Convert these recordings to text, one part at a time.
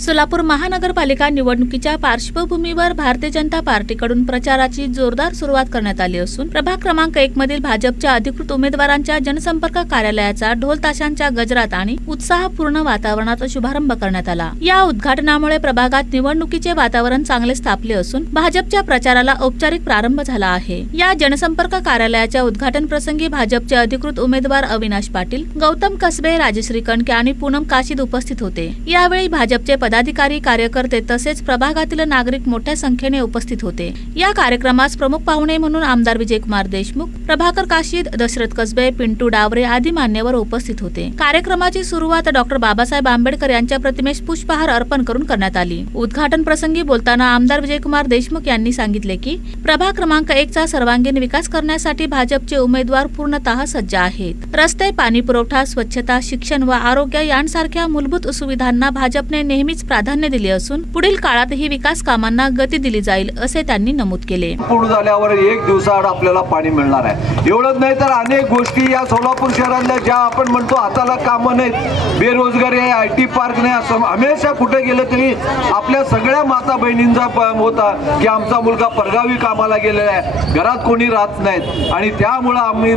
सोलापूर महानगरपालिका निवडणुकीच्या पार्श्वभूमीवर भारतीय जनता पार्टीकडून प्रचाराची जोरदार सुरुवात करण्यात आली असून प्रभाग क्रमांक एक मधील भाजपच्या अधिकृत उमेदवारांच्या जनसंपर्क कार्यालयाचा ढोल ताशांच्या गजरात आणि उत्साहपूर्ण वातावरणात शुभारंभ करण्यात आला. या उद्घाटनामुळे प्रभागात निवडणुकीचे वातावरण चांगले स्थापले असून भाजपच्या प्रचाराला औपचारिक प्रारंभ झाला आहे. या जनसंपर्क कार्यालयाच्या उद्घाटन प्रसंगी भाजपचे अधिकृत उमेदवार अविनाश पाटील गौतम कसबे राजश्री कणके आणि पूनम काशीद उपस्थित होते. यावेळी भाजपचे पदाधिकारी कार्यकर्ते तसेच प्रभागातील नागरिक मोठ्या संख्येने उपस्थित होते. या कार्यक्रमास प्रमुख पाहुणे म्हणून आमदार विजयकुमार देशमुख प्रभाकर काशीद दशरथ कसबे पिंटू डावरे आदी मान्यवर उपस्थित होते. कार्यक्रमाची सुरुवात डॉक्टर बाबासाहेब आंबेडकर यांच्या प्रतिमेस पुष्पहार अर्पण करून करण्यात आली. उद्घाटन प्रसंगी बोलताना आमदार विजयकुमार देशमुख यांनी सांगितले की प्रभाग क्रमांक एक चा सर्वांगीण विकास करण्यासाठी भाजपचे उमेदवार पूर्णतः सज्ज आहेत. रस्ते पाणी पुरवठा स्वच्छता शिक्षण व आरोग्य यांसारख्या मूलभूत सुविधांना भाजपने नेहमीच प्राधान्य दिले असून पुढील काळातही विकास कामांना गती दिली जाईल असे त्यांनी नमूद केले. पूर्ण झाल्यावर एक दिवसाआड आपल्याला पाणी मिळणार आहे. एवढंच नाही तर अनेक गोष्टी या सोलापूर शहरातल्या ज्या आपण म्हणतो हाताला कामं नाहीत बेरोजगारी आय टी पार्क नाही असं हमेशा कुठे गेलं तरी आपल्या सगळ्या माता बहिणींचा प- होता की आमचा मुलगा परगावी कामाला गेलेला आहे. घरात कोणी राहत नाहीत. आणि त्यामुळं आम्ही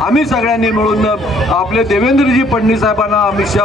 आम्ही सगळ्यांनी मिळून आपले देवेंद्रजी फडणवीस साहेबांना आम्ही श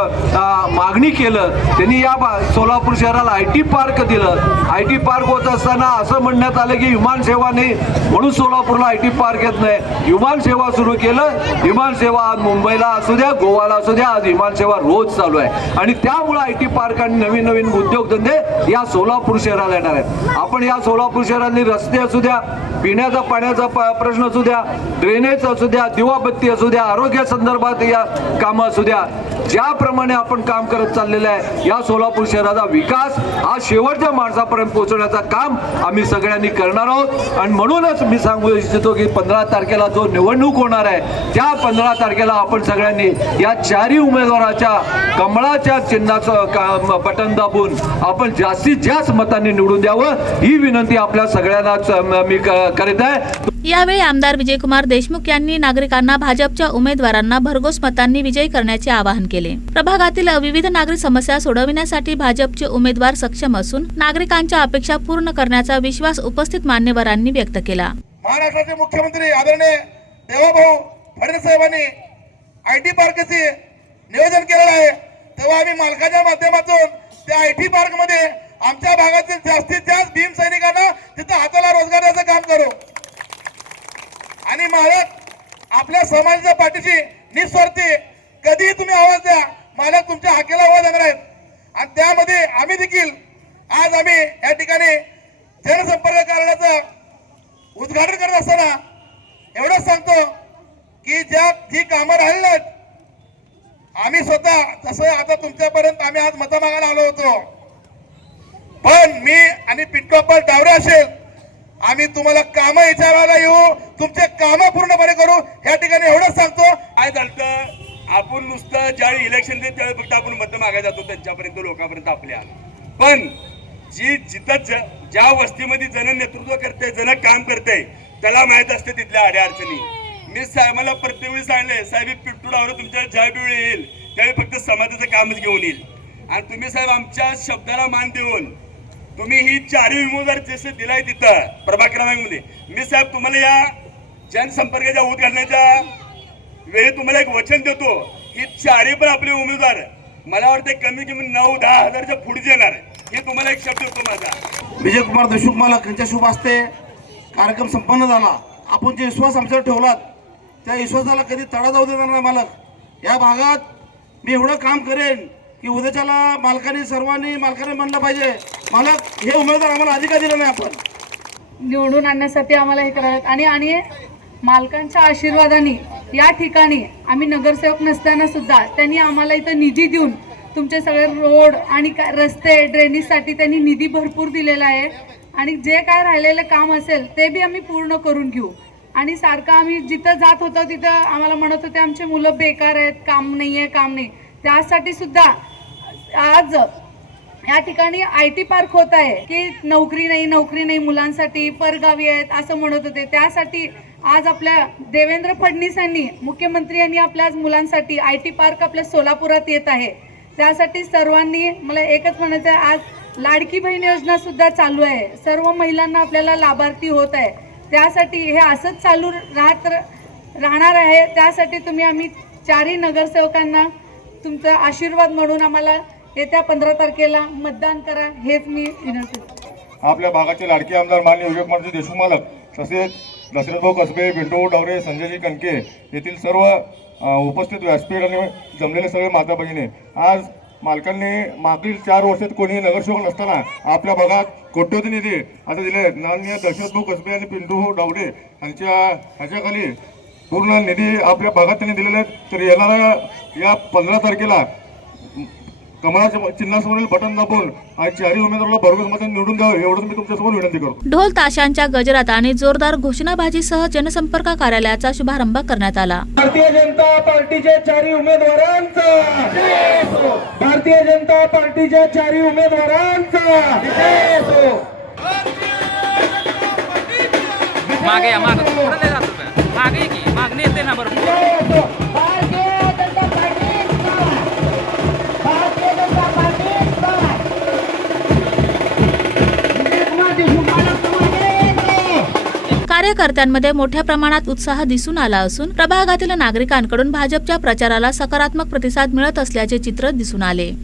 मागणी केलं. त्यांनी या बा- सोलापूर शहराला आय टी पार्क दिलं. आय टी पार्क होत असताना असं म्हणण्यात आलं की विमान सेवा नाही म्हणून सोलापूरला आय टी पार्क येत नाही. विमान सेवा सुरू केलं. विमान सेवा आज मुंबईला असू द्या गोवाला असू द्या आज विमान सेवा रोज चालू आहे. आणि त्यामुळे आय टी पार्क आणि नवीन नवीन उद्योगधंदे या सोलापूर शहराला येणार आहेत. आपण या सोलापूर शहरातली रस्ते असू द्या पिण्याचा पाण्याचा प- प्रश्न असू द्या ड्रेनेज असू द्या दिवाबत्ती असू द्या आरोग्या संदर्भात या कामं असू द्या ज्याप्रमाणे आपण काम करत चाललेलं आहे या सोलापूर शहराचा विकास हा शेवटच्या माणसापर्यंत पोहोचवण्याचा काम आम्ही सगळ्यांनी करणार आहोत. आणि म्हणूनच मी सांगू इच्छितो की पंधरा तारखेला जो निवडणूक होणार आहे त्या पंधरा तारखेला आपण सगळ्यांनी या चारही उमेदवाराच्या कमळाच्या चिन्हाचं का- बटन दाबून आपण जास्तीत जास्त मतांनी निवडून द्यावं ही विनंती आपल्या सगळ्यांनाच मी क- करीत आहे. यावेळी आमदार विजयकुमार देशमुख यांनी नागरिकांना भाजपच्या उमेदवारांना भरघोस मतांनी विजयी करण्याचे आवाहन केले. प्रभागातील विविध नागरिक समस्या सोडविण्यासाठी भाजपचे उमेदवार सक्षम असून नागरिकांच्या अपेक्षा पूर्ण करण्याचा विश्वास उपस्थित मान्यवरांनी व्यक्त केला. महाराष्ट्राचे मुख्यमंत्री आदरणीय देवाभाऊ फडणवीस साहेबांनी आय टी पार्कचे नियोजन केलेलं आहे. तेव्हा आम्ही मालकाच्या माध्यमातून त्या आय टी पार्कमध्ये आमच्या भागातील जास्तीत जास्त भीम सैनिकांना तिथं हाताला रोजगाराचं काम करू. आणि मालक आपल्या समाजाच्या पाठीशी निस्वार्थी कधीही तुम्ही आवाज द्या मालक तुमच्या हाकेला आवाज देणार आहेत. आणि त्यामध्ये आम्ही देखील आज आम्ही या ठिकाणी जनसंपर्क कार्यालयाचं उद्घाटन करत असताना एवढंच सांगतो की ज्या जी कामं राहिली आहेत आम्ही स्वतः जसं आता तुमच्यापर्यंत आम्ही आज मतं मागायला आलो होतो. पण मी आणि पिंटोपल डावरे असेल आम्ही तुम्हाला काम विचारायला येऊ तुमचे काम पूर्णपणे करू या ठिकाणी एवढंच सांगतो. काय झालं आपण नुसतं ज्यावेळी इलेक्शन देत त्यावेळी फक्त आपण मत मागायला जातो त्यांच्यापर्यंत लोकांपर्यंत आपल्या. पण जी जिथं ज्या वस्तीमध्ये जण नेतृत्व करते जण काम करते त्याला माहीत असते तिथल्या अड्या अडचणी मी साहेबाला प्रत्येक वेळी सांगले साहेब पिट्टू डावर तुमच्या ज्या वेळी येईल. त्यावेळी फक्त समाजाचं कामच घेऊन येईल. आणि तुम्ही साहेब आमच्या शब्दाला मान देऊन तुम्ही ही चारही विमोदार जसे दिलाय तिथं प्रभाग क्रमांकमध्ये. मी साहेब तुम्हाला या जनसंपर्काच्या उद्घाटनाच्या वेळी तुम्हाला एक वचन देतो. की चारही पण आपले उमेदवार मला वाटतं कमी कमी नऊ दहा हजारच्या पुढे येणार हे तुम्हाला एक शब्द देतो माझा. विजयकुमार देशमुख मालक यांच्या शुभ असते कार्यक्रम संपन्न झाला. आपण जे विश्वास आमच्यावर ठेवलात त्या विश्वासाला कधी तडा जाऊ देणार नाही मालक. या भागात मी एवढं काम करेन की उद्याच्याला मालकाने सर्वांनी मालकाने म्हणलं पाहिजे. मालक हे उमेदवार आम्हाला अधिकार दिला नाही आपण. निवडून आणण्यासाठी आम्हाला हे करावं आणि आणि मालकांच्या आशीर्वादाने या ठिकाणी आम्ही नगरसेवक नसताना सुद्धा त्यांनी आम्हाला इथं निधी देऊन तुमचे सगळे रोड आणि का- रस्ते ड्रेनेजसाठी त्यांनी निधी भरपूर दिलेला आहे. आणि जे काय राहिलेलं काम असेल ते बी आम्ही पूर्ण करून घेऊ. आणि सारखं आम्ही जिथं जात होतो तिथं आम्हाला म्हणत होते आमचे मुलं बेकार आहेत काम नाही आहे काम नाही. त्यासाठी सुद्धा आज या ठिकाणी आय टी पार्क होत आहे की नोकरी नाही नोकरी नाही मुलांसाठी परगावी आहेत असं म्हणत होते. त्यासाठी आज आपल्या देवेंद्र फडणवीसांनी मुख्यमंत्री यांनी आपल्या आज मुलांसाठी आय टी पार्क आपल्या सोलापुरात येत आहे. त्यासाठी सर्वांनी मला एकच म्हणायचं आहे आज लाडकी बहीण योजना सुद्धा चालू आहे. सर्व महिलांना आपल्याला लाभार्थी होत आहे. त्यासाठी हे असंच चालू राहत राहणार आहे. त्यासाठी तुम्ही आम्ही चारही नगरसेवकांना तुमचा आशीर्वाद म्हणून आम्हाला येत्या पंधरा तारखेला मतदान करा हेच मी विनंती आपल्या भागाचे लाडके आमदार मान्य विवेकमंत्री देशमुख मालक तसेच दशरथभाऊ कसबे बिंटू डवरे संजयजी कणके येथील सर्व उपस्थित व्यासपीठ आणि जमलेले सगळे माता भगिनी. आज मालकांनी मागील चार वर्षात कोणी नगरसेवक नसताना आपल्या भागात कोट्यवधी निधी आता दिले माननीय दशरथभाऊ कसबे आणि पिंटू डावरे यांच्या ह्याच्याखाली पूर्ण निधी आपल्या भागात त्यांनी दिलेले आहेत. तर येणाऱ्या या पंधरा तारखेला कमळाच्या चिन्हासमोरील बटन दाबून आणि चारही उमेदवाराला भरघोस मते निवडून द्यावं एवढंच मी तुमच्यासमोर विनंती करतो. ढोल ताशांच्या गजरात आणि जोरदार घोषणाबाजीसह जनसंपर्क कार्यालयाचा शुभारंभ करण्यात आला. भारतीय जनता पार्टीच्या चारही उमेदवारांचा! भारतीय जनता पार्टीच्या चारही उमेदवारांचा! मागे या मागे. मागे की मागणी येते ना बरोबर कार्यकर्त्यांमध्ये मोठ्या प्रमाणात उत्साह दिसून आला असून प्रभागातील नागरिकांकडून भाजपच्या प्रचाराला सकारात्मक प्रतिसाद मिळत असल्याचे चित्र दिसून आले.